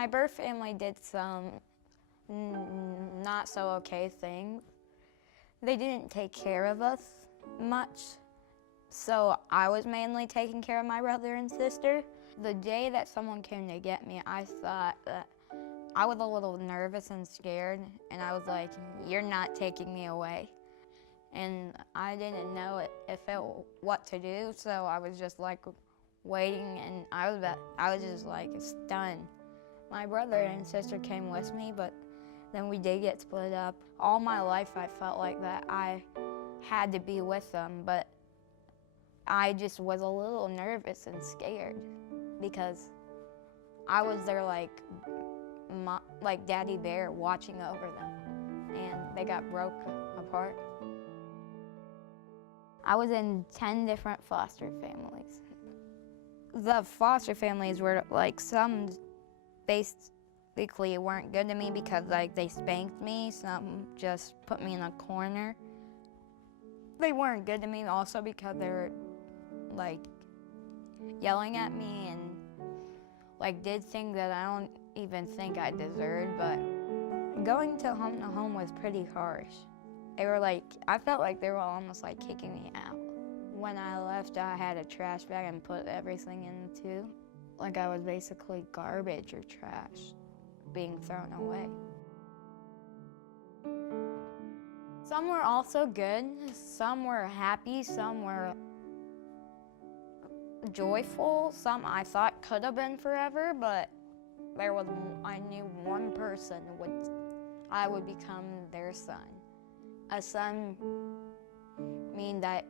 My birth family did some not so okay things. They didn't take care of us much, so I was mainly taking care of my brother and sister. The day that someone came to get me, I thought that I was a little nervous and scared, and I was like, "You're not taking me away." And I didn't know what to do, so I was just like waiting, and I was just like stunned. My brother and sister came with me, but then we did get split up. All my life I felt like that I had to be with them, but I just was a little nervous and scared because I was there like Daddy Bear watching over them, and they got broke apart. I was in 10 different foster families. The foster families were like, some basically weren't good to me because like they spanked me, some just put me in a corner. They weren't good to me also because they were like yelling at me and like did things that I don't even think I deserved, but going to home was pretty harsh. They were like, I felt like they were almost like kicking me out. When I left, I had a trash bag and put everything in too. Like I was basically garbage or trash being thrown away. Some were also good, some were happy, some were joyful, some I thought could have been forever, but I knew one person I would become their son. A son means that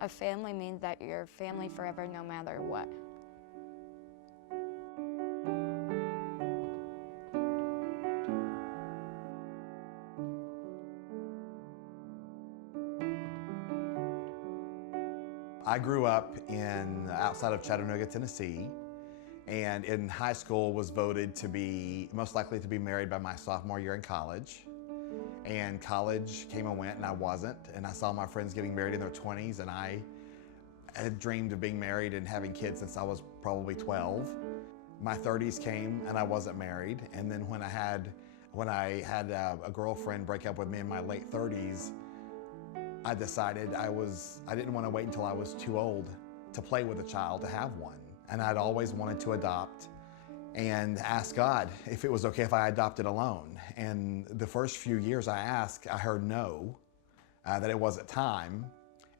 a family means that you're family forever no matter what. I grew up outside of Chattanooga, Tennessee, and in high school was voted to be most likely to be married by my sophomore year in college. And college came and went and I wasn't, and I saw my friends getting married in their 20s, and I had dreamed of being married and having kids since I was probably 12. My 30s came and I wasn't married, and then when I had a girlfriend break up with me in my late 30s, I decided I didn't want to wait until I was too old to play with a child to have one. And I'd always wanted to adopt and asked God if it was okay if I adopted alone. And the first few years I asked, I heard no, that it wasn't time.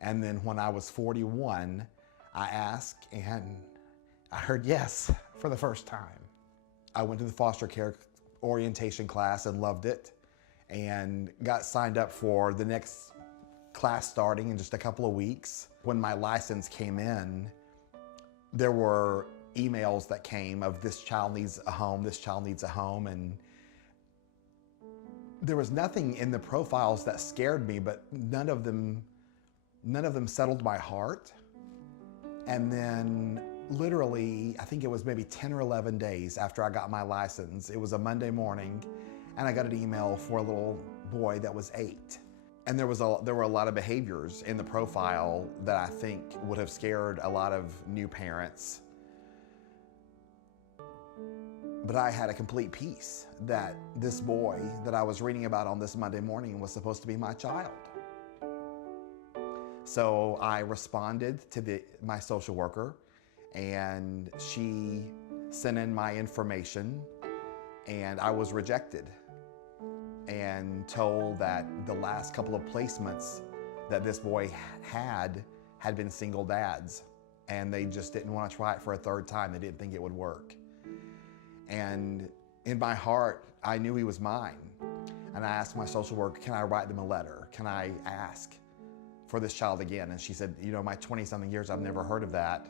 And then when I was 41, I asked and I heard yes for the first time. I went to the foster care orientation class and loved it, and got signed up for the next class starting in just a couple of weeks. When my license came in, there were emails that came of this child needs a home, this child needs a home, and there was nothing in the profiles that scared me, but none of them settled my heart. And then literally, I think it was maybe 10 or 11 days after I got my license, it was a Monday morning, and I got an email for a little boy that was 8. And there were a lot of behaviors in the profile that I think would have scared a lot of new parents. But I had a complete peace that this boy that I was reading about on this Monday morning was supposed to be my child. So I responded to my social worker, and she sent in my information, and I was rejected and told that the last couple of placements that this boy had been single dads, and they just didn't want to try it for a third time. They didn't think it would work. And in my heart, I knew he was mine. And I asked my social worker, can I write them a letter? Can I ask for this child again? And she said, you know, my 20-something years, I've never heard of that,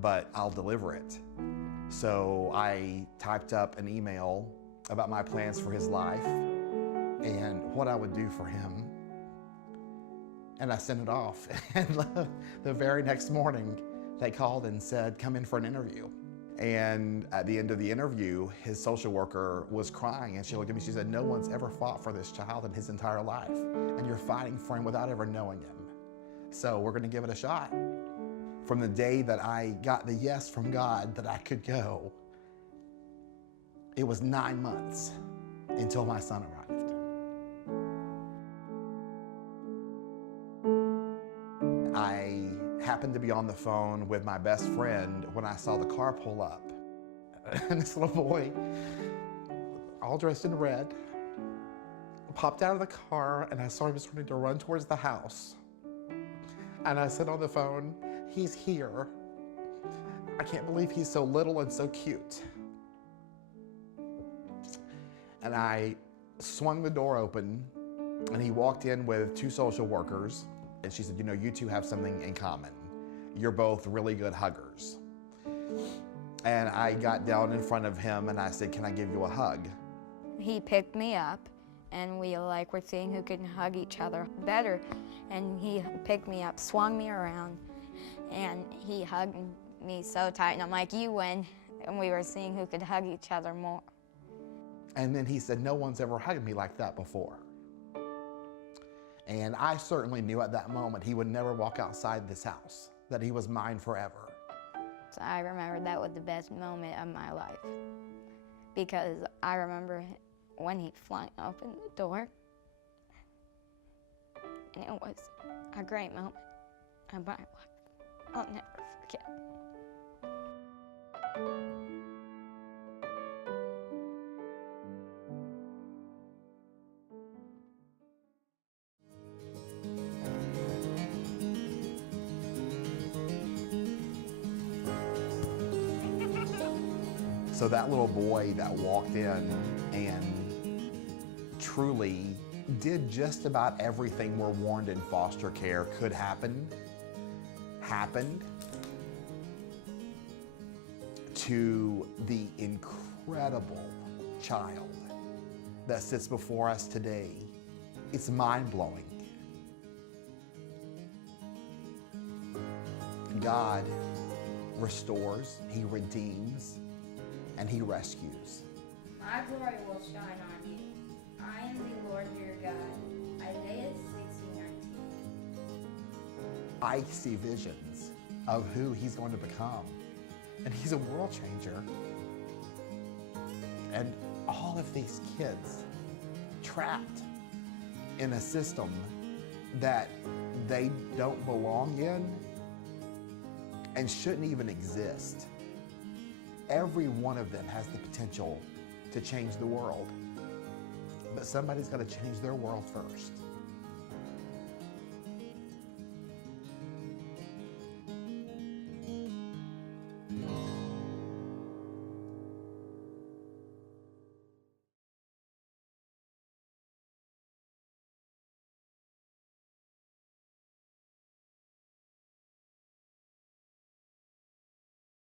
but I'll deliver it. So I typed up an email about my plans for his life and what I would do for him. And I sent it off. And the very next morning, they called and said, come in for an interview. And at the end of the interview, his social worker was crying, and she looked at me, she said, no one's ever fought for this child in his entire life, and you're fighting for him without ever knowing him. So we're gonna give it a shot. From the day that I got the yes from God that I could go, It was 9 months until my son arrived. I happened to be on the phone with my best friend when I saw the car pull up. And this little boy, all dressed in red, popped out of the car, and I saw him starting to run towards the house. And I said on the phone, "He's here. I can't believe he's so little and so cute." And I swung the door open, and he walked in with 2 social workers. And she said, "You know, you two have something in common. You're both really good huggers." And I got down in front of him and I said, "Can I give you a hug?" He picked me up, and we were seeing who could hug each other better. And he picked me up, swung me around, and he hugged me so tight. And I'm like, "You win." And we were seeing who could hug each other more. And then he said, "No one's ever hugged me like that before." And I certainly knew at that moment he would never walk outside this house, that he was mine forever. So I remember that was the best moment of my life, because I remember when he flung open the door, and it was a great moment of my life. I'll never forget. So that little boy that walked in and truly did just about everything we're warned in foster care could happen, happened, to the incredible child that sits before us today. It's mind-blowing. God restores, He redeems, and He rescues. My glory will shine on you. I am the Lord your God. Isaiah 60:19. I see visions of who He's going to become. And He's a world changer. And all of these kids trapped in a system that they don't belong in and shouldn't even exist. Every one of them has the potential to change the world. But somebody's got to change their world first.